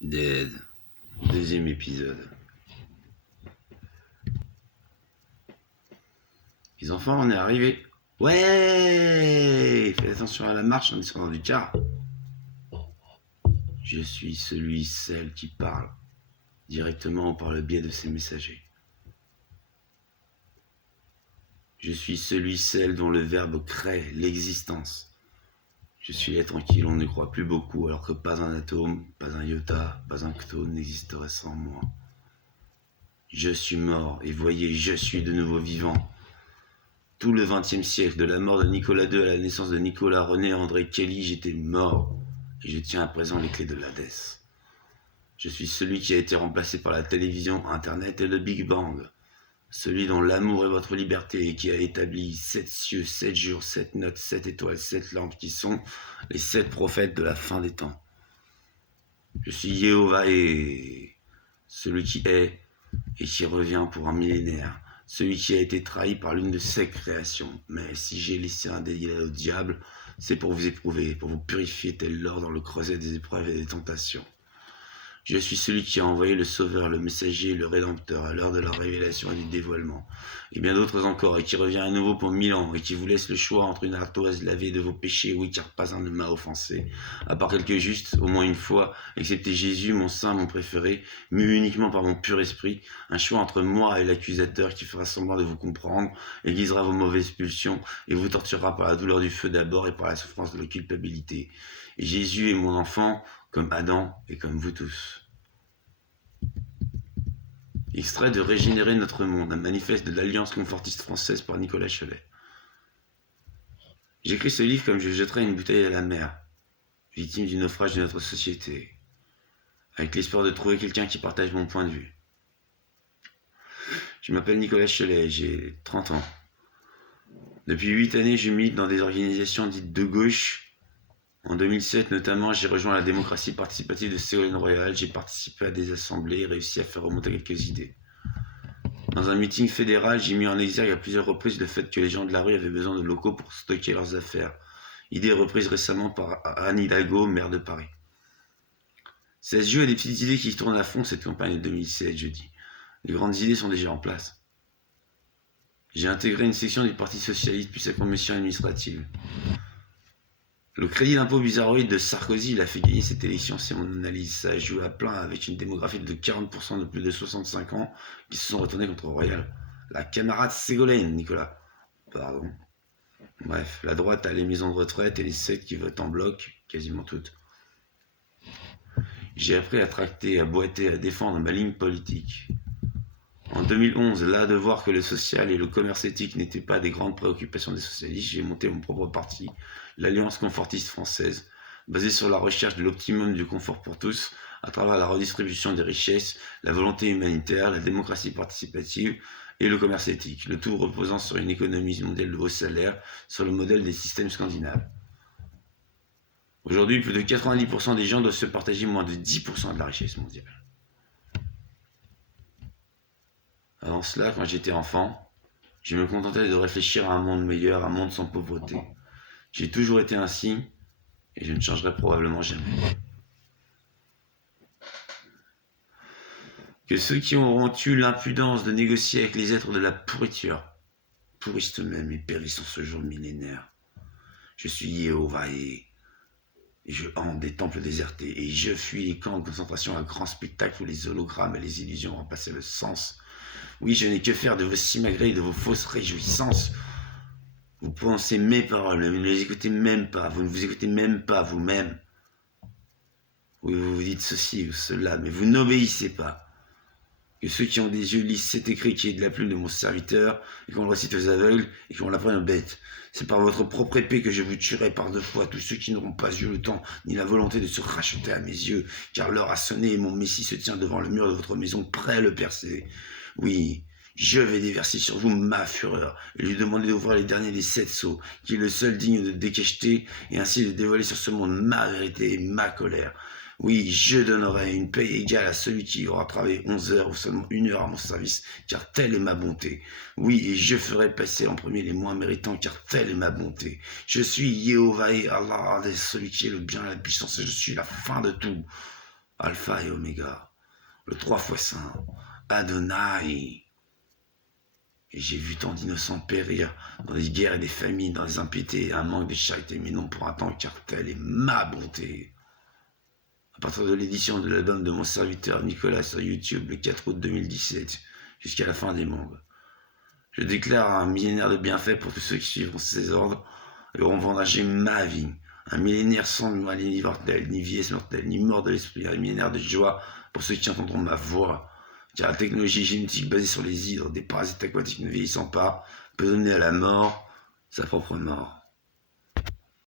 Dead. Deuxième épisode. Les enfants, on est arrivés. Ouais! Faites attention à la marche en descendant du car. Je suis celui, celle qui parle, directement ou par le biais de ses messagers. Je suis celui, celle dont le verbe crée l'existence. Je suis l'être en qui l'on ne croit plus beaucoup, alors que pas un atome, pas un iota, pas un ctone n'existerait sans moi. Je suis mort, et voyez, je suis de nouveau vivant. Tout le XXe siècle, de la mort de Nicolas II à la naissance de Nicolas René André Kelly, j'étais mort, et je tiens à présent les clés de l'Hadès. Je suis celui qui a été remplacé par la télévision, Internet et le Big Bang. Celui dont l'amour est votre liberté et qui a établi 7 cieux, 7 jours, 7 notes, 7 étoiles, 7 lampes qui sont les 7 prophètes de la fin des temps. Je suis Yehovah et celui qui est et qui revient pour un millénaire. Celui qui a été trahi par l'une de ses créations. Mais si j'ai laissé un délai au diable, c'est pour vous éprouver, pour vous purifier tel l'or dans le creuset des épreuves et des tentations. Je suis celui qui a envoyé le Sauveur, le Messager, le Rédempteur à l'heure de la révélation et du dévoilement, et bien d'autres encore, et qui revient à nouveau pour 1000 ans, et qui vous laisse le choix entre une ardoise lavée de vos péchés, oui, car pas un ne m'a offensé, à part quelques justes, au moins une fois, excepté Jésus, mon saint, mon préféré, mu uniquement par mon pur esprit, un choix entre moi et l'accusateur qui fera semblant de vous comprendre, aiguisera vos mauvaises pulsions, et vous torturera par la douleur du feu d'abord et par la souffrance de la culpabilité. Et Jésus est mon enfant, comme Adam et comme vous tous. Extrait de Régénérer notre monde, un manifeste de l'Alliance confortiste française par Nicolas Cholet. J'écris ce livre comme je jetterais une bouteille à la mer, victime du naufrage de notre société, avec l'espoir de trouver quelqu'un qui partage mon point de vue. Je m'appelle Nicolas Cholet, j'ai 30 ans. Depuis 8 années, je milite dans des organisations dites de gauche. En 2007, notamment, j'ai rejoint la démocratie participative de Ségolène Royal. J'ai participé à des assemblées et réussi à faire remonter quelques idées. Dans un meeting fédéral, j'ai mis en exergue à plusieurs reprises le fait que les gens de la rue avaient besoin de locaux pour stocker leurs affaires. Idée reprise récemment par Anne Hidalgo, maire de Paris. Ça se joue à des petites idées qui tournent à fond cette campagne de 2007, je dis. Les grandes idées sont déjà en place. J'ai intégré une section du Parti Socialiste puis sa commission administrative. Le crédit d'impôt bizarroïde de Sarkozy, il a fait gagner cette élection, c'est mon analyse. Ça a joué à plein avec une démographie de 40% de plus de 65 ans qui se sont retournés contre Royal. La camarade Ségolène, Nicolas. Pardon. Bref, la droite a les maisons de retraite et les sectes qui votent en bloc, quasiment toutes. J'ai appris à tracter, à boiter, à défendre ma ligne politique. En 2011, là de voir que le social et le commerce éthique n'étaient pas des grandes préoccupations des socialistes, j'ai monté mon propre parti, l'Alliance confortiste française, basée sur la recherche de l'optimum du confort pour tous, à travers la redistribution des richesses, la volonté humanitaire, la démocratie participative et le commerce éthique, le tout reposant sur une économie mondiale de haut salaire, sur le modèle des systèmes scandinaves. Aujourd'hui, plus de 90% des gens doivent se partager moins de 10% de la richesse mondiale. Avant cela, quand j'étais enfant, je me contentais de réfléchir à un monde meilleur, un monde sans pauvreté. J'ai toujours été ainsi, et je ne changerai probablement jamais. Que ceux qui auront eu l'impudence de négocier avec les êtres de la pourriture pourrissent eux-mêmes et périssent en ce jour millénaire. Je suis Yehovah et je hante des temples désertés, et je fuis les camps de concentration à grand spectacle où les hologrammes et les illusions remplaçaient le sens. Oui, je n'ai que faire de vos simagrées et de vos fausses réjouissances. Vous pensez mes paroles, mais vous ne les écoutez même pas. Vous ne vous écoutez même pas vous-même. Oui, vous vous dites ceci ou cela, mais vous n'obéissez pas. Que ceux qui ont des yeux lisent cet écrit qui est de la plume de mon serviteur, et qu'on le récite aux aveugles, et qu'on l'apprenne aux bêtes. C'est par votre propre épée que je vous tuerai par 2 fois tous ceux qui n'auront pas eu le temps ni la volonté de se racheter à mes yeux, car l'heure a sonné et mon Messie se tient devant le mur de votre maison, prêt à le percer. Oui, je vais déverser sur vous ma fureur, et lui demander d'ouvrir les derniers des 7 sceaux, qui est le seul digne de décacheter, et ainsi de dévoiler sur ce monde ma vérité et ma colère. Oui, je donnerai une paye égale à celui qui aura travaillé 11 heures ou seulement 1 heure à mon service, car telle est ma bonté. Oui, et je ferai passer en premier les moins méritants, car telle est ma bonté. Je suis Yehovah et Allah, celui qui est le bien et la puissance, et je suis la fin de tout. Alpha et Oméga, le 3 fois saint, Adonai. Et j'ai vu tant d'innocents périr dans des guerres et des famines, dans des impiétés, un manque de charité, mais non pour un temps, car telle est ma bonté. À partir de l'édition de l'album de mon serviteur Nicolas sur YouTube le 4 août 2017, jusqu'à la fin des mondes, je déclare un millénaire de bienfaits pour tous ceux qui suivront ces ordres et auront vendangé ma vie. Un millénaire sans maladie ni mortelle, ni vieillesse mortelle, ni mort de l'esprit. Un millénaire de joie pour ceux qui entendront ma voix. Car la technologie génétique basée sur les hydres, des parasites aquatiques ne vieillissant pas, peut donner à la mort sa propre mort.